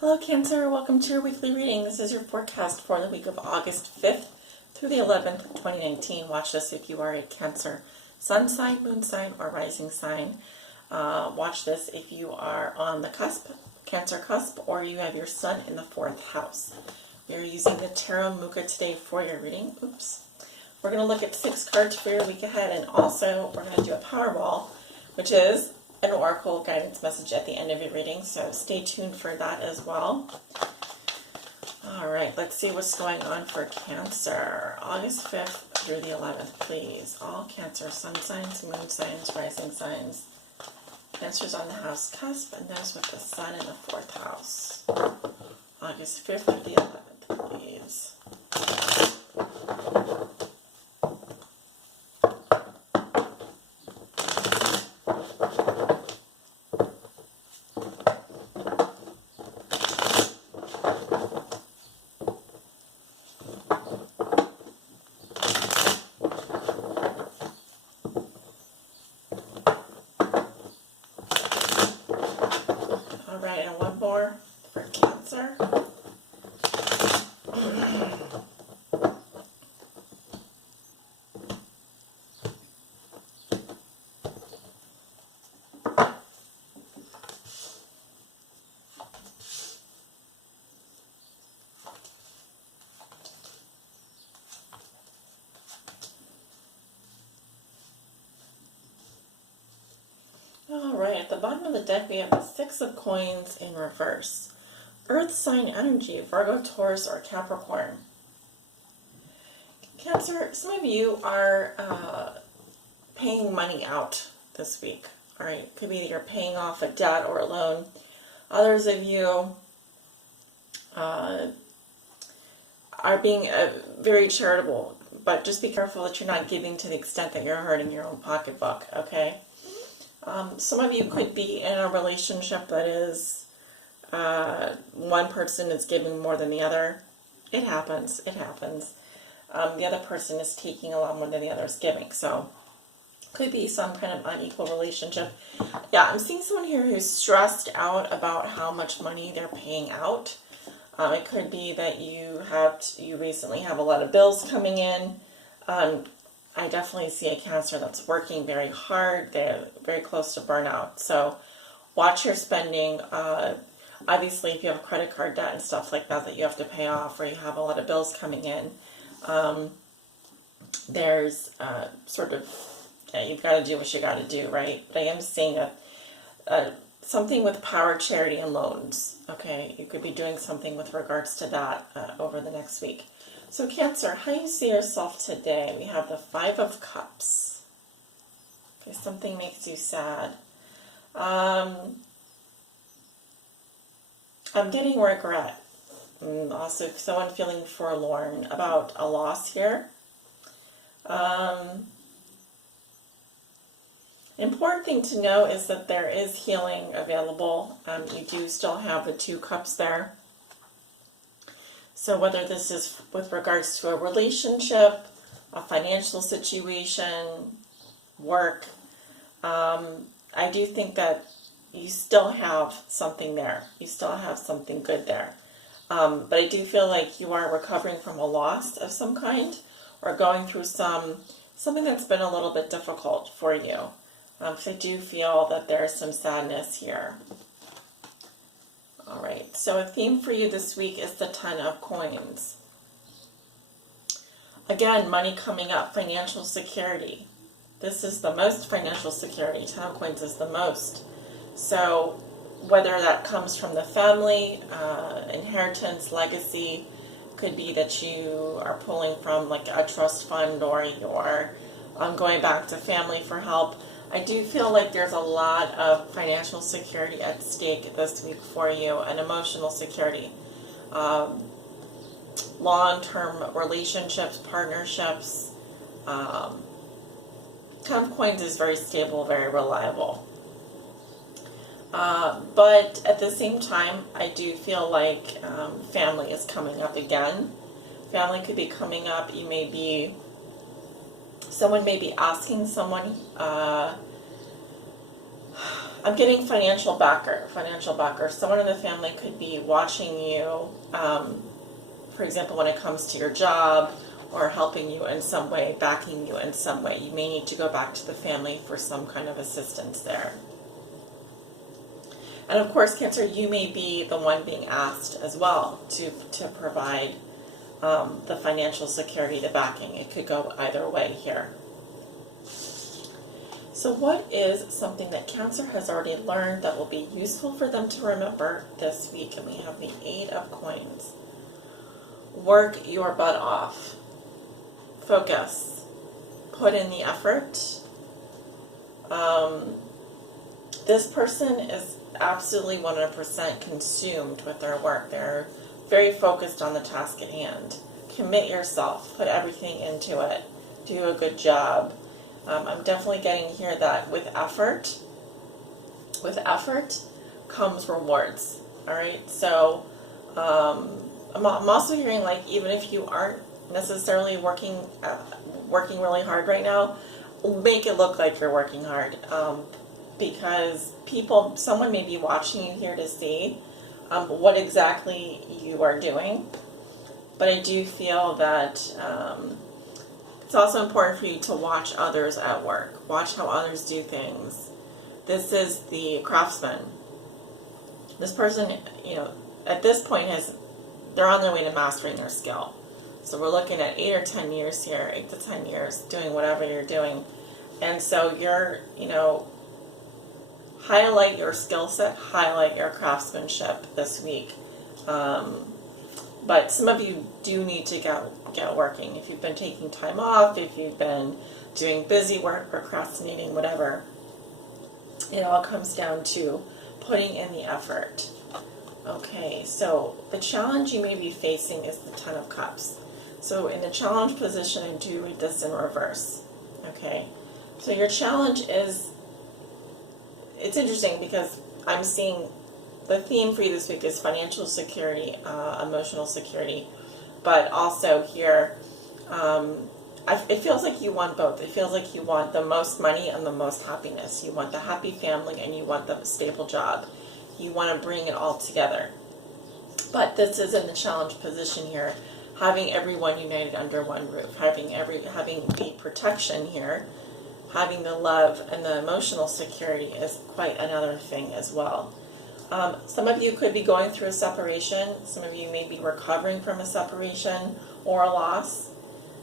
Hello Cancer, welcome to your weekly reading. This is your forecast for the week of August 5th through the 11th, 2019. Watch this if you are a Cancer sun sign, moon sign, or rising sign. Watch this if you are on the cusp, Cancer cusp, or you have your sun in the 4th house. You're using the Tarot Mucha today for your reading. We're going to look at 6 cards for your week ahead, and also we're going to do a Powerball, which is an oracle guidance message at the end of your reading, so stay tuned for that as well. All right, let's see what's going on for Cancer. August 5th through the 11th, please. All Cancer, sun signs, moon signs, rising signs. Cancer's on the house cusp, and those with the sun in the 4th house. August 5th through the 11th, please. All right, and one more for Cancer. Alright, at the bottom of the deck we have the 6 of Coins in reverse. Earth sign energy, Virgo, Taurus, or Capricorn. Cancer, some of you are paying money out this week. Alright, it could be that you're paying off a debt or a loan. Others of you are being very charitable, but just be careful that you're not giving to the extent that you're hurting your own pocketbook, okay? Some of you could be in a relationship that is one person is giving more than the other. It happens. It happens. The other person is taking a lot more than the other is giving. So could be some kind of unequal relationship. Yeah, I'm seeing someone here who's stressed out about how much money they're paying out. It could be that you recently have a lot of bills coming in. I definitely see a Cancer that's working very hard. They're very close to burnout. So watch your spending. Obviously, if you have credit card debt and stuff like that you have to pay off, or you have a lot of bills coming in, there's you've got to do what you got to do, right? But I am seeing something with power, charity, and loans. Okay, you could be doing something with regards to that over the next week. So Cancer, how you see yourself today? We have the 5 of Cups. Okay, something makes you sad. I'm getting regret. Also, someone feeling forlorn about a loss here. Important thing to know is that there is healing available. You do still have the 2 cups there. So whether this is with regards to a relationship, a financial situation, work, I do think that you still have something there. You still have something good there. But I do feel like you are recovering from a loss of some kind, or going through something that's been a little bit difficult for you. So I do feel that there's some sadness here. All right, so a theme for you this week is the 10 of Coins. Again, money coming up, financial security. This is the most financial security. 10 of Coins is the most. So whether that comes from the family, inheritance, legacy, could be that you are pulling from like a trust fund, or you're going back to family for help. I do feel like there's a lot of financial security at stake this week for you, and emotional security. Long-term relationships, partnerships. 10 of Coins is very stable, very reliable. But at the same time, I do feel like family is coming up again. Family could be coming up. Someone may be asking someone I'm getting financial backer. Financial backer. Someone in the family could be watching you, for example, when it comes to your job, or helping you in some way, backing you in some way. You may need to go back to the family for some kind of assistance there. And of course, Cancer, you may be the one being asked as well to provide the financial security, the backing. It could go either way here. So what is something that Cancer has already learned that will be useful for them to remember this week? And we have the 8 of Coins. Work your butt off. Focus. Put in the effort. This person is absolutely 100% consumed with their work. They're very focused on the task at hand. Commit yourself. Put everything into it. Do a good job. I'm definitely getting here that with effort comes rewards. All right. So I'm also hearing, like, even if you aren't necessarily working really hard right now, make it look like you're working hard. Because someone may be watching you here to see what exactly you are doing. But I do feel that it's also important for you to watch others at work. Watch how others do things. This is the craftsman. This person, at this point they're on their way to mastering their skill. So we're looking at 8 or 10 years here, 8 to 10 years, doing whatever you're doing. And so you're, highlight your skill set, highlight your craftsmanship this week. But some of you do need to get working. If you've been taking time off, if you've been doing busy work, procrastinating, whatever, it all comes down to putting in the effort. Okay, so the challenge you may be facing is the 10 of Cups. So in the challenge position, I do read this in reverse. Okay, so your challenge is, it's interesting because I'm seeing the theme for you this week is financial security, emotional security, but also here, it feels like you want both. It feels like you want the most money and the most happiness. You want the happy family and you want the stable job. You want to bring it all together. But this is in the challenge position here, having everyone united under one roof, having the protection here, having the love and the emotional security is quite another thing as well. Some of you could be going through a separation. Some of you may be recovering from a separation or a loss.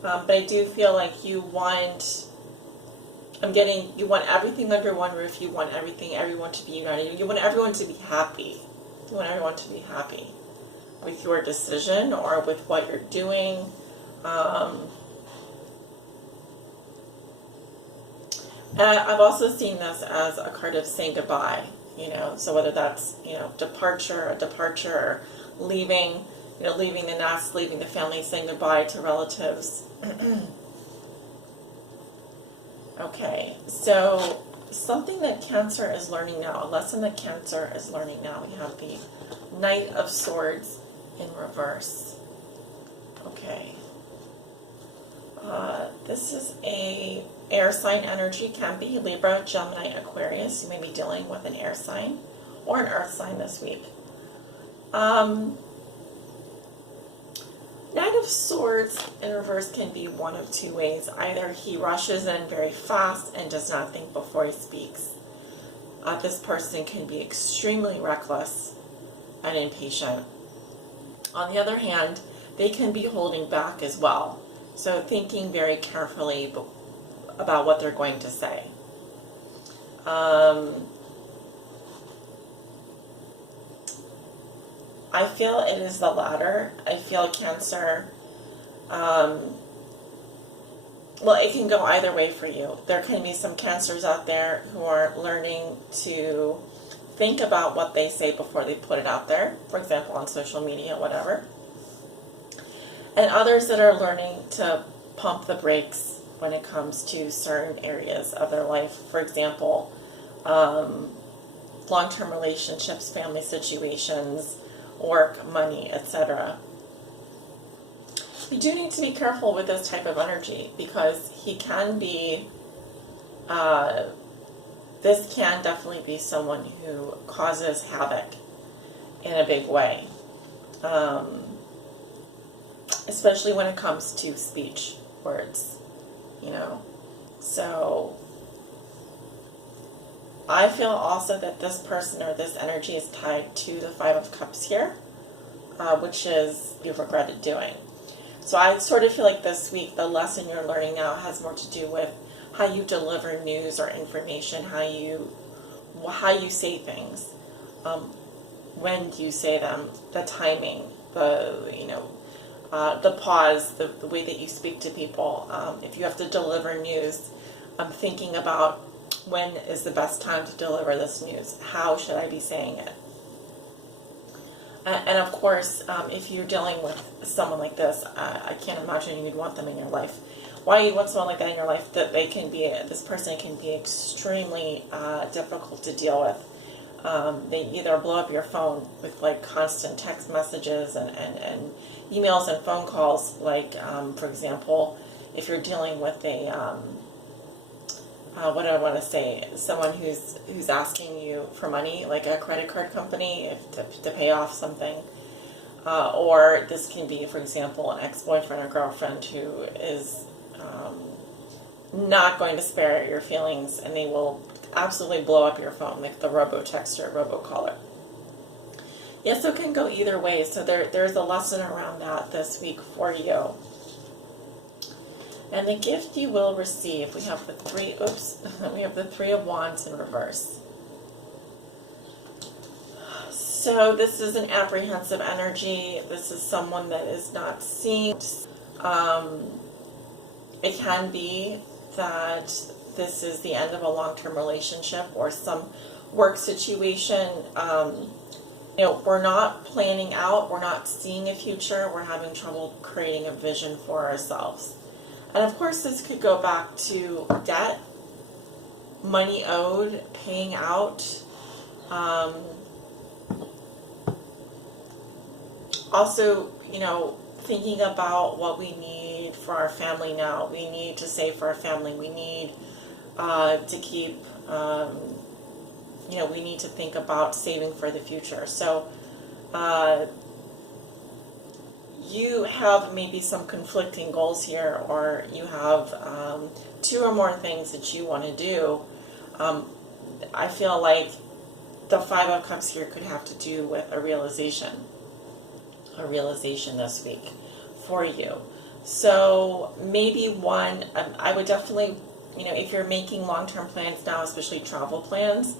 But I do feel like you want everything under one roof. You want everyone to be united. You want everyone to be happy. You want everyone to be happy with your decision or with what you're doing. And I've also seen this as a card of saying goodbye. So whether that's, departure, leaving, leaving the nest, leaving the family, saying goodbye to relatives. Okay, so something that Cancer is learning now, a lesson that Cancer is learning now, we have the Knight of Swords in reverse. Okay. This is a air sign energy, can be Libra, Gemini, Aquarius. You may be dealing with an air sign or an earth sign this week. Knight of Swords in reverse can be one of two ways. Either he rushes in very fast and does not think before he speaks. This person can be extremely reckless and impatient. On the other hand, they can be holding back as well. So thinking very carefully about what they're going to say. I feel it is the latter. I feel Cancer, it can go either way for you. There can be some Cancers out there who are learning to think about what they say before they put it out there, for example, on social media, whatever. And others that are learning to pump the brakes when it comes to certain areas of their life. For example, long-term relationships, family situations, work, money, etc. You do need to be careful with this type of energy because he can be this can definitely be someone who causes havoc in a big way. Especially when it comes to speech, words, you know. So I feel also that this person or this energy is tied to the Five of Cups here, which is you've regretted doing. So I sort of feel like this week the lesson you're learning now has more to do with how you deliver news or information, how you say things, when you say them, the timing, the pause, the way that you speak to people. If you have to deliver news, I'm thinking about when is the best time to deliver this news. How should I be saying it? And of course, if you're dealing with someone like this, I can't imagine you'd want them in your life. Why you want someone like that in your life? That this person can be extremely difficult to deal with. They either blow up your phone with like constant text messages and emails and phone calls. Like, for example, if you're dealing with a what do I want to say? Someone who's asking you for money, like a credit card company, to pay off something. Or this can be, for example, an ex-boyfriend or girlfriend who is not going to spare your feelings, and they will absolutely blow up your phone, like the robo-texter, robo-caller. Yes, so it can go either way. So there's a lesson around that this week for you. And the gift you will receive, we have the Three of Wands in reverse. So this is an apprehensive energy. This is someone that is not seen. It can be that this is the end of a long-term relationship or some work situation. We're not planning out. We're not seeing a future. We're having trouble creating a vision for ourselves. And of course, this could go back to debt, money owed, paying out. Also, thinking about what we need for our family now. We need to save for our family. We need to keep, we need to think about saving for the future. So, you have maybe some conflicting goals here, or you have two or more things that you want to do. I feel like the Five of Cups here could have to do with a realization this week for you. So maybe one, I would definitely, if you're making long-term plans now, especially travel plans,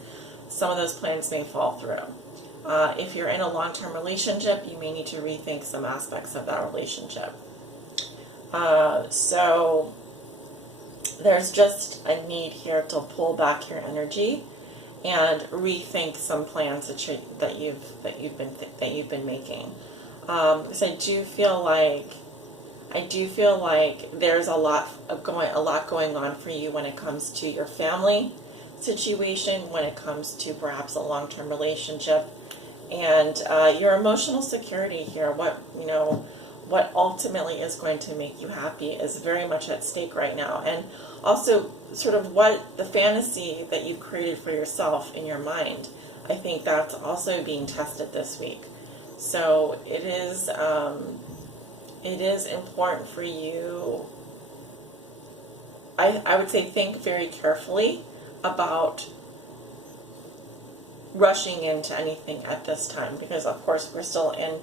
some of those plans may fall through. If you're in a long-term relationship, you may need to rethink some aspects of that relationship. So there's just a need here to pull back your energy and rethink some plans that you've been making. Because I do feel like there's a lot going on for you when it comes to your family situation, when it comes to perhaps a long-term relationship. And your emotional security here, what ultimately is going to make you happy is very much at stake right now. And also sort of what the fantasy that you've created for yourself in your mind, I think that's also being tested this week. So it is important for you, I would say, think very carefully about rushing into anything at this time, because of course we're still in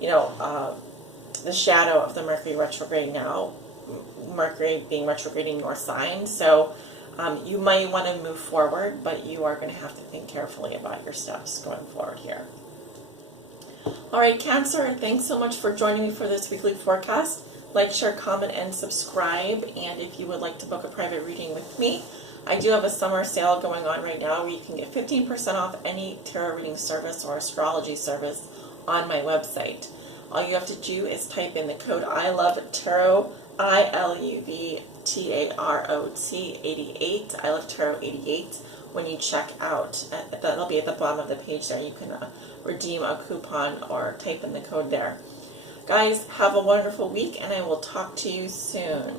the shadow of the Mercury retrograde now, Mercury being retrograde in your sign. So you might want to move forward, but you are going to have to think carefully about your steps going forward here. All right, Cancer, thanks so much for joining me for this weekly forecast. Like, share, comment, and subscribe. And if you would like to book a private reading with me, I do have a summer sale going on right now where you can get 15% off any tarot reading service or astrology service on my website. All you have to do is type in the code I love tarot, ILUVTAROT 88, I love tarot 88, when you check out. That'll be at the bottom of the page there. You can redeem a coupon or type in the code there. Guys, have a wonderful week, and I will talk to you soon.